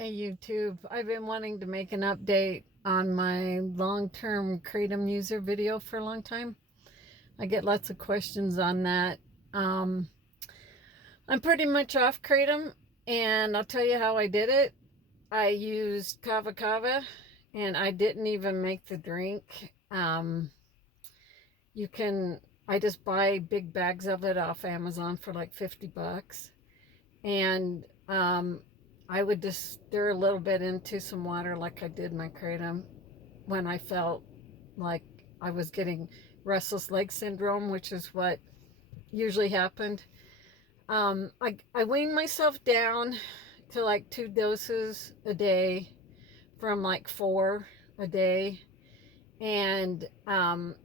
Hey YouTube, I've been wanting to make an update on my long-term kratom user video for a long time. I get lots of questions on that. Um, I'm pretty much off kratom, and I'll tell you how I did it. I used Kava, and I didn't even make the drink. You can, I just buy big bags of it off Amazon for like 50 bucks. And I would just stir a little bit into some water like I did my kratom when I felt like I was getting restless leg syndrome, which is what usually happened. I weaned myself down to like 2 doses a day from like 4 a day. And, um,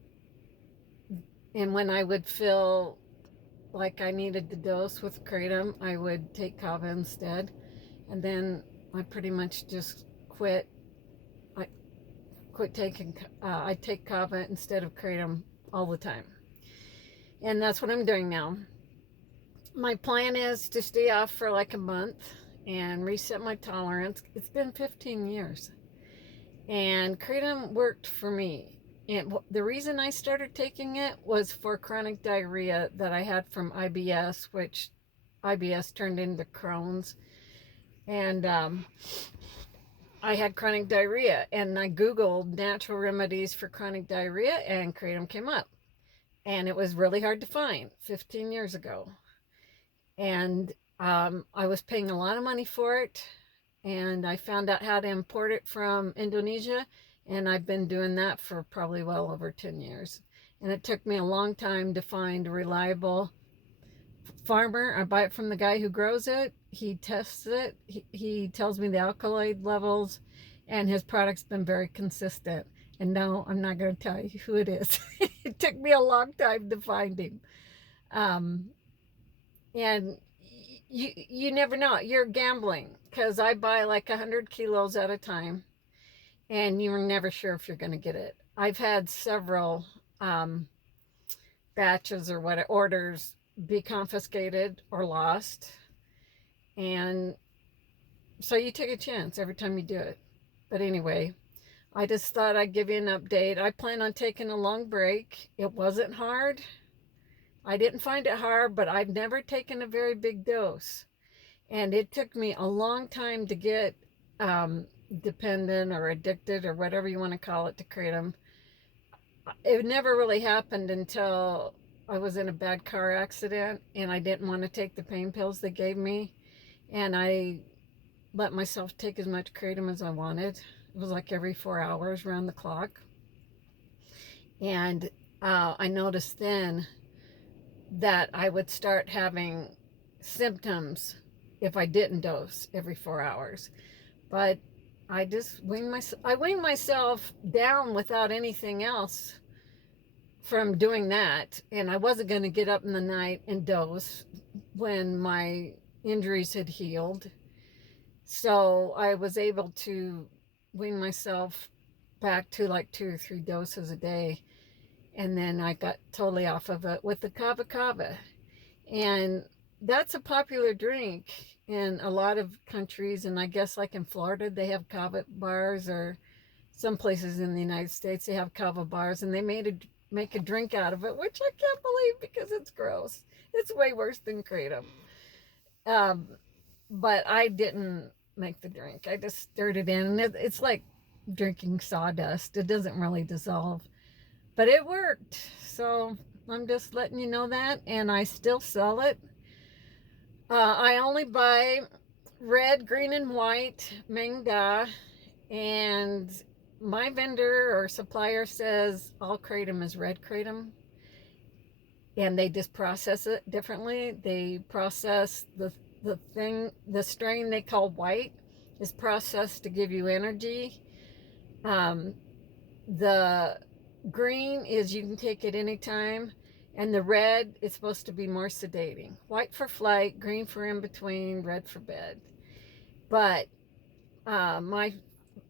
and when I would feel like I needed the dose with kratom, I would take kava instead. And then I pretty much just quit. I quit taking, I take kava instead of kratom all the time. And that's what I'm doing now. My plan is to stay off for like a month and reset my tolerance. It's been 15 years. And kratom worked for me. And the reason I started taking it was for chronic diarrhea that I had from IBS, which IBS turned into Crohn's. And I had chronic diarrhea, and I Googled natural remedies for chronic diarrhea, and kratom came up. And it was really hard to find 15 years ago. And I was paying a lot of money for it, and I found out how to import it from Indonesia, and I've been doing that for probably well over 10 years. And it took me a long time to find a reliable farmer. I buy it from the guy who grows it. He tests it. He tells me the alkaloid levels, and his product's been very consistent. And no, I'm not going to tell you who it is. It took me a long time to find him. Um, and you never know. You're gambling, because I buy like 100 kilos at a time, and you're never sure if you're going to get it. I've had several batches or what orders be confiscated or lost, and so you take a chance every time you do it. But anyway, I just thought I'd give you an update. I plan on taking a long break. It wasn't hard. I didn't find it hard, but I've never taken a very big dose. And it took me a long time to get dependent or addicted or whatever you want to call it to kratom. It never really happened until I was in a bad car accident and I didn't want to take the pain pills they gave me. And I let myself take as much kratom as I wanted. It was like every 4 hours around the clock. And I noticed then that I would start having symptoms if I didn't dose every 4 hours. But I just weaned myself down without anything else from doing that. And I wasn't going to get up in the night and dose when my injuries had healed. So I was able to wean myself back to like 2 or 3 doses a day. And then I got totally off of it with the Kava. And that's a popular drink in a lot of countries. And I guess like in Florida, they have Kava bars, or some places in the United States, they have Kava bars, and they make a drink out of it, which I can't believe because it's gross. It's way worse than kratom. But I didn't make the drink. I just stirred it in, and it's like drinking sawdust. It doesn't really dissolve. But it worked, so I'm just letting you know that, and I still sell it. I only buy red, green, and white Mangda, and my vendor or supplier says all kratom is red kratom, and they just process it differently. They process the strain they call white is processed to give you energy. The green is you can take it anytime, and the red is supposed to be more sedating. White for flight, green for in between, red for bed. But my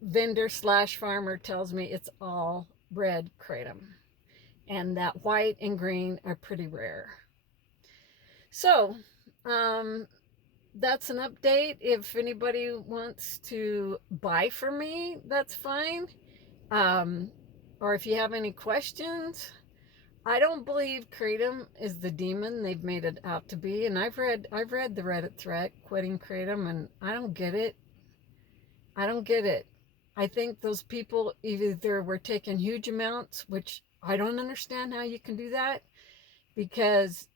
vendor slash farmer tells me it's all red kratom, and that white and green are pretty rare. So that's an update. If anybody wants to buy from me, that's fine. Um, or if you have any questions, I don't believe kratom is the demon they've made it out to be. And I've read the Reddit thread quitting kratom, and I don't get it. I don't get it. I think those people either were taking huge amounts, which I don't understand how you can do that, because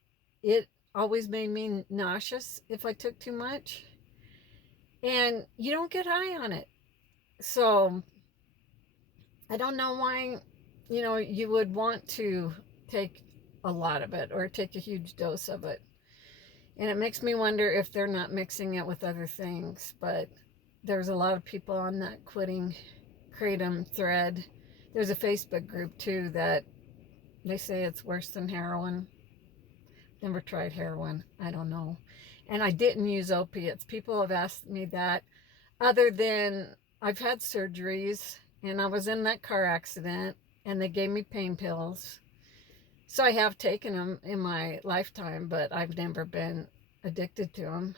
it always made me nauseous if I took too much, and you don't get high on it. So I don't know why, you would want to take a lot of it or take a huge dose of it. And it makes me wonder if they're not mixing it with other things. But there's a lot of people on that quitting kratom thread. There's a Facebook group too that they say it's worse than heroin. Never tried heroin. I don't know. And I didn't use opiates. People have asked me that. Other than I've had surgeries and I was in that car accident and they gave me pain pills. So I have taken them in my lifetime, but I've never been addicted to them.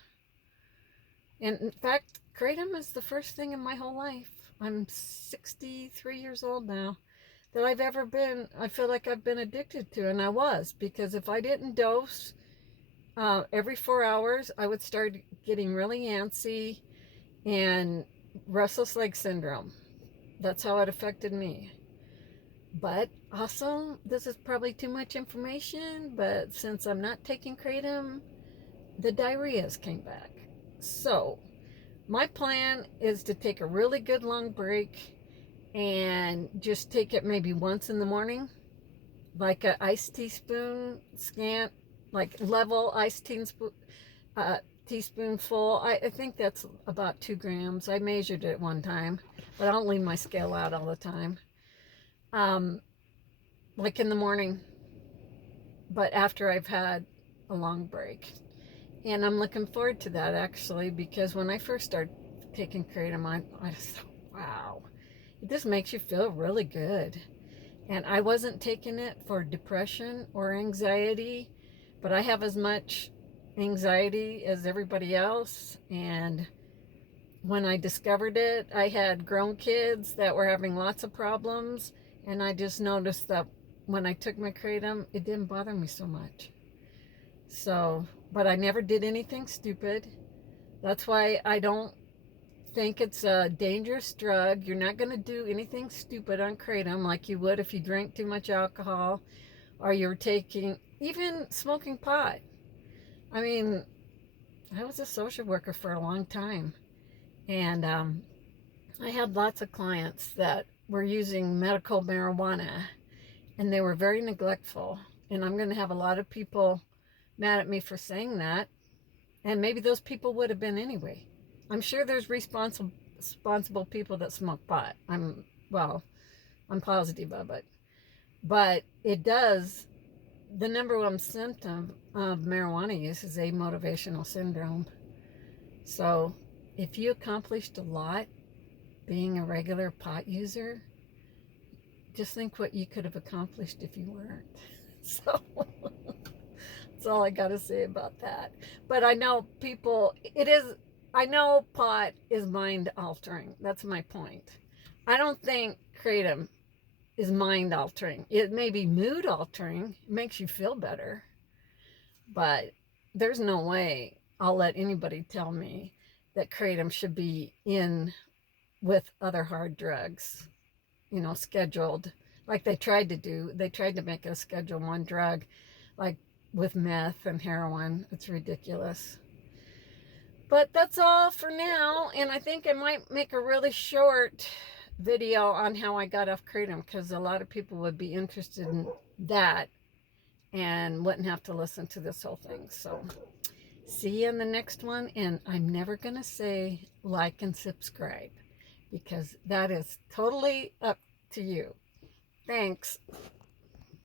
And in fact, kratom is the first thing in my whole life. I'm 63 years old now that I feel like I've been addicted to. And I was, because if I didn't dose every 4 hours, I would start getting really antsy and restless leg syndrome. That's how it affected me. But also, this is probably too much information, but since I'm not taking kratom, the diarrheas came back. So my plan is to take a really good long break and just take it maybe once in the morning, like an iced teaspoon scant, like level iced teaspoonful. I think that's about 2 grams. I measured it one time, but I don't leave my scale out all the time. Like in the morning, but after I've had a long break. And I'm looking forward to that, actually, because when I first started taking kratom, I just thought, wow, it just makes you feel really good. And I wasn't taking it for depression or anxiety, but I have as much anxiety as everybody else. And when I discovered it, I had grown kids that were having lots of problems, and I just noticed that when I took my kratom, it didn't bother me so much. So, but I never did anything stupid. That's why I don't think it's a dangerous drug. You're not going to do anything stupid on kratom like you would if you drank too much alcohol or you're taking, even smoking pot. I mean, I was a social worker for a long time, and I had lots of clients that were using medical marijuana, and they were very neglectful. And I'm going to have a lot of people mad at me for saying that, and maybe those people would have been anyway. I'm sure there's responsible people that smoke pot. I'm positive of it. But it does, the number one symptom of marijuana use is amotivational syndrome. So if you accomplished a lot being a regular pot user, just think what you could have accomplished if you weren't. So that's all I got to say about that. But I know I know pot is mind altering. That's my point. I don't think kratom is mind altering. It may be mood altering. It makes you feel better. But there's no way I'll let anybody tell me that kratom should be in with other hard drugs, scheduled, like they tried to do. They tried to make it a Schedule 1 drug, like with meth and heroin. It's ridiculous. But that's all for now, and I think I might make a really short video on how I got off kratom, because a lot of people would be interested in that and wouldn't have to listen to this whole thing. So see you in the next one, and I'm never going to say like and subscribe, because that is totally up to you. Thanks.